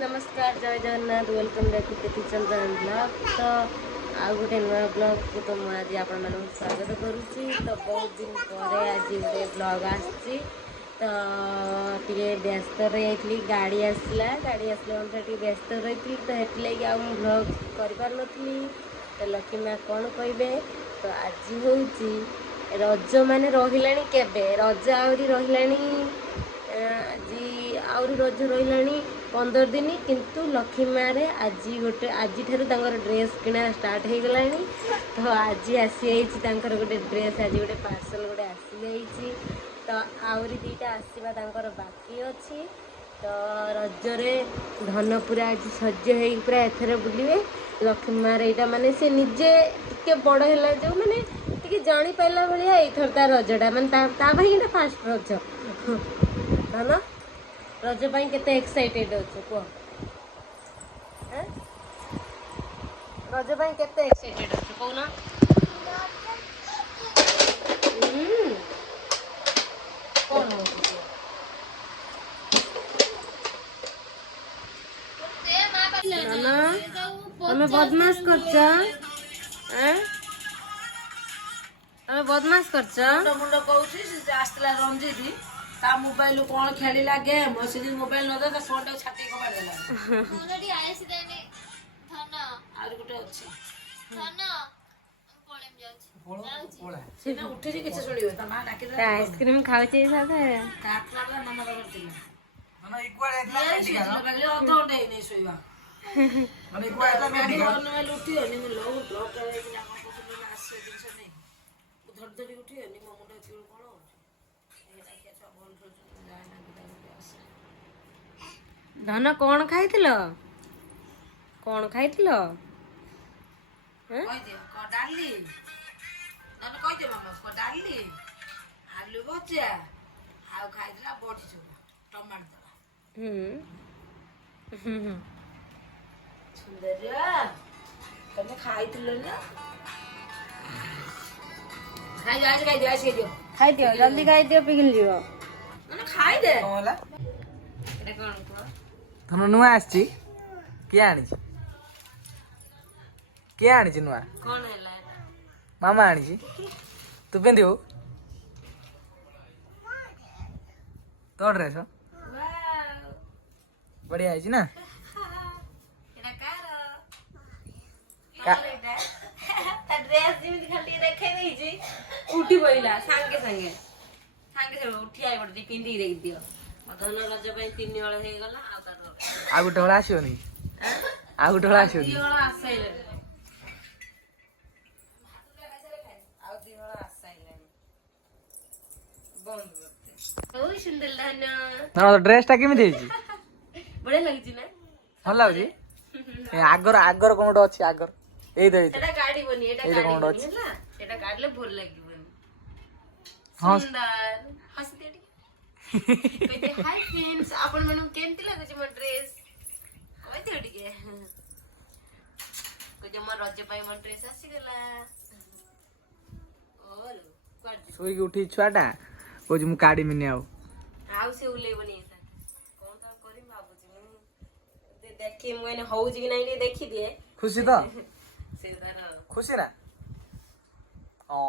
नमस्कार जय Jagannath welcome back to Preeti Chandran blog. तो आउ गोटे नुआ ब्लॉग को तो मुझे आज आपण मानक स्वागत करुच्ची। तो बहुत दिन पर आज गोटे ब्लॉग आसी तो टे व्यस्त रही गाड़ी आसला अनुसार व्यस्त रही तो हेतु आउ ब्लॉग कर पार नी। तो लक्ष्मी माँ कौन कहे तो आज हूँ रज मान रहा केबे रज आहरी रहा आज रज रहा 15 दिन किंतु लक्ष्मी माँ रे आज गोटे आज ड्रेस किना स्टार्ट हो गला। तो आज आसी गोटे ड्रेस आज गोटे पार्सल गोटे आसी तो आहरी दीटा आसवा बाकी अच्छी। तो रजरे धन पूरा आज सज्ज हो पूरा एथर बुलिए लक्ष्मी माँ यहाँ माने से निजे टे बड़ है जो मैंने टे जानी पारा भाया एथर तार रजटा मानने फास्ट रज धन रज पाई केते एक्साइटेड अच्छे कह रज पाई केते एक्साइटेड अच्छे कहना कौन तमें बदमाश बदमाश कर मुंड कौन आसला रंजित ता मोबाइल कौन खेला गेम से मोबाइल न दे फोन टाक छाटी कबाड़ देला ऑलरेडी आइस देनी धन आर गुटे अछि धन पळेम जाउछि पळा सेना उठे जे किछ सुनियो त मां डाके दे आइसक्रीम खाउचे साथे काटला बला नम करतिला माने इक्वाल एतला मेडिका लगले अध घंटे नै सोइबा माने इक्वाल एतला मेडिका न लुटी हनी म लो ब्लॉक करे कि हम को आसे दिन से नै धर धरी उठी हनी म मुंडा चिल कोन धन कौन खाई कौन खाई डाली डाली आलू भजा आउ खाई बड़ी चूड़ा टमाटर सुंदर तुम खाई ना खाई दियो जल्दी खाई दियो पिघल जीव मैंने खाई दे धन नुआ आसी किए आनी किए आनी नुआ कौन है मामा आनी तू पिंधु तो ड्रेस बढ़िया है ना उठी पड़ा सांगे सांगे सांगे उठी आई पड़े पिंधि दे दियो धन रज 3 हल हो गला आ गोटे हल आसोनी आ गोटे हल आसोनी ड्रेस टा केमी बढ़िया लगी ना भल लगुच आगर आगर कौन गोटे अच्छी आगर गाड़ी बनी एटा काटले भल लागिबनी सुंदर हंस दे कहते हाय फ्रेंड्स आपण मन केमती लागुच मो ड्रेस कहते टिके कहते मो रज पाई मो ड्रेस आसी गला और सोई के उठी छुआटा कोज मु काडी मिने आउ से उले बनी कौन तो करी भाबुची देखी मैंने होउच कि नहीं देखी दिए खुशी तो से तार खुशी ना ओ